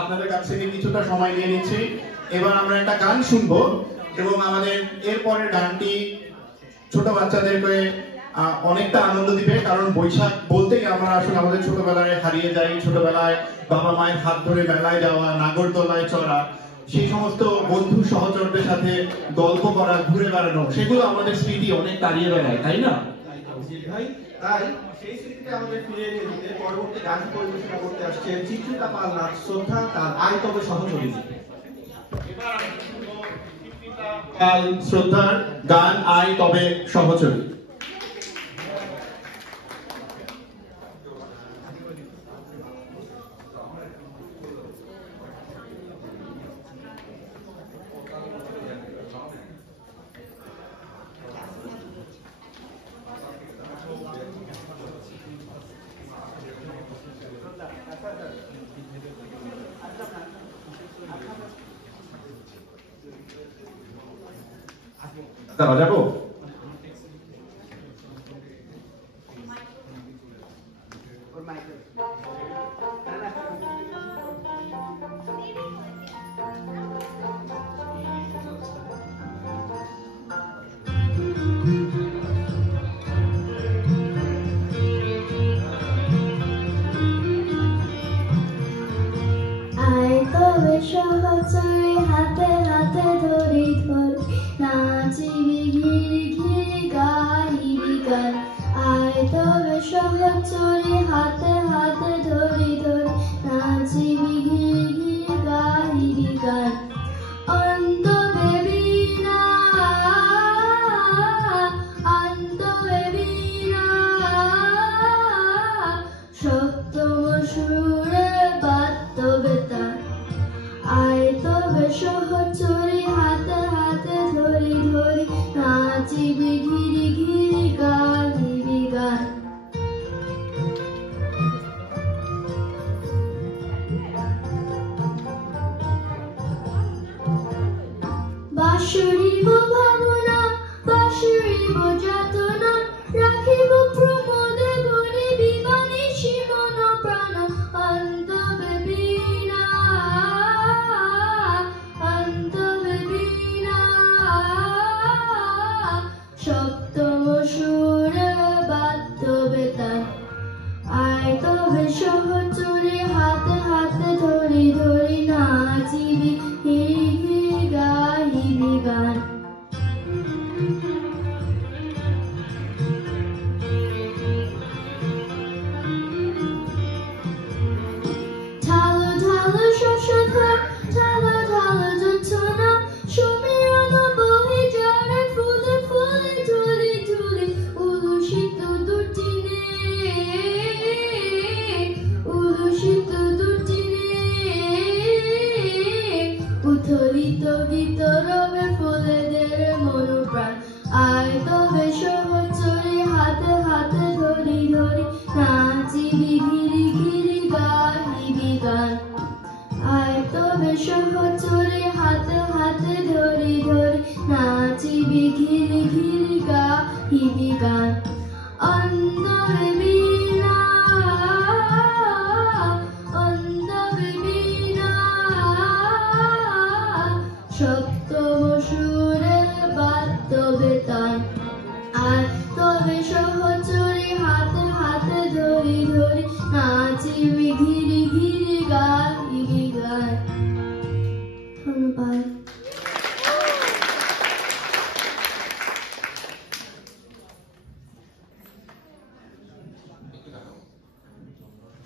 আপনাদের কাছ থেকে কিছুটা সময় নিয়ে নিচ্ছি। এবার আমরা একটা গান শুনবো এবং আমাদের এরপরের গানটি ছোট বাচ্চাদেরকে অনেকটা আনন্দ দিবে, কারণ বৈশাখ বলতেই আমরা আসলে আমাদের ছোটবেলায় হারিয়ে যাই। ছোটবেলায় বাবা মায়ের হাত ধরে মেলায় যাওয়া, নাগরদোলায় চড়া, সেই সমস্ত বন্ধু সহচরদের সাথে গল্প করা, ঘুরে বেড়ানো, সেগুলো আমাদের স্মৃতি অনেক তাড়িয়ে বেড়ায়, তাই না? তাই সেই স্মৃতিতে আমাদের ফিরে নিয়ে যেতে পরবর্তী গান পরিবেশনা করতে আসছে চিত্রিতা পাল নাচ শ্রদ্ধা তার আয় তবে সহযোগী। শ্রদ্ধার গান আয় তবে সহচরী। বাজাবো সহচরে হাতে হাতে ধরি ধরি নাচিবি ঘিরি ঘিরি গাইবি গান। আয় তবে সহচরে হাতে হাতে ধরি ধরি নাচিবি ঘিরি ঘিরি গাইবি গান। অন্তরে বীণা অন্তরে বীণা সপ্তম সুরে বাদ্য বেতার। আয় তবে সহচরী হাতে হাতে ধরি ধরি নাচিবি ঘিরি ঘিরি গাইবি গান। বাঁশরিব ভাবনা বাঁশরিব যাতনা রাখিব প্রমোদে ধরি বিমানে সীমন প্রাণ। অন্তবে বীণা অন্তবে বীণা সপ্তম সুরে বাদ্য বেতার। আয় তবে সহচরে হাতে হাতে ধরি ধরি নাচিবি ঘিরি ঘিরি গাইবি গান। ঢালো ঢালো শশধর ঢালো ঢালো জোছনা সমীরণ বহে ঝরে ফুলে ফুলে ঝুলি ঝুলি উলুসিত দুটি নে উলুসিত দুটি নে উথলিত গীত রবে ফুলে দেরে মনোপ্রাণ। আয় তবে সহচরে হাতে হাতে ধরি ধরি নাচিবি ঘিরি ঘিরি গাইবি গান। আয় তবে সহচরে হাতে হাতে ধরি ধরি নাচিবি ঘিরি ঘিরি গাইবি গান। অন্তরে বীণা অন্তরে বীণা সপ্তম সুরে বাদ্য বেতার। আয় তবে সহচরে হাতে হাতে ধরি ধরি নাচিবি ঘিরি ঘিরি গাইবি গান। ধন্যবাদ।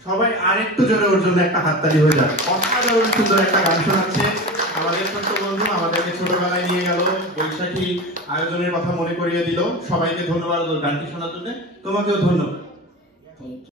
সবাই আরেকটু জোরে ওর জন্য একটা হাততালি হয়ে যাবে। অসাধারণ সুন্দর একটা গান শোনাচ্ছে আমাদের ছোট্ট বন্ধু, আমাদেরকে ছোটবেলায় নিয়ে গেল, বৈশাখী আয়োজনের কথা মনে করিয়ে দিল। সবাইকে ধন্যবাদ গানটি শোনার জন্য। তোমাকেও ধন্যবাদ।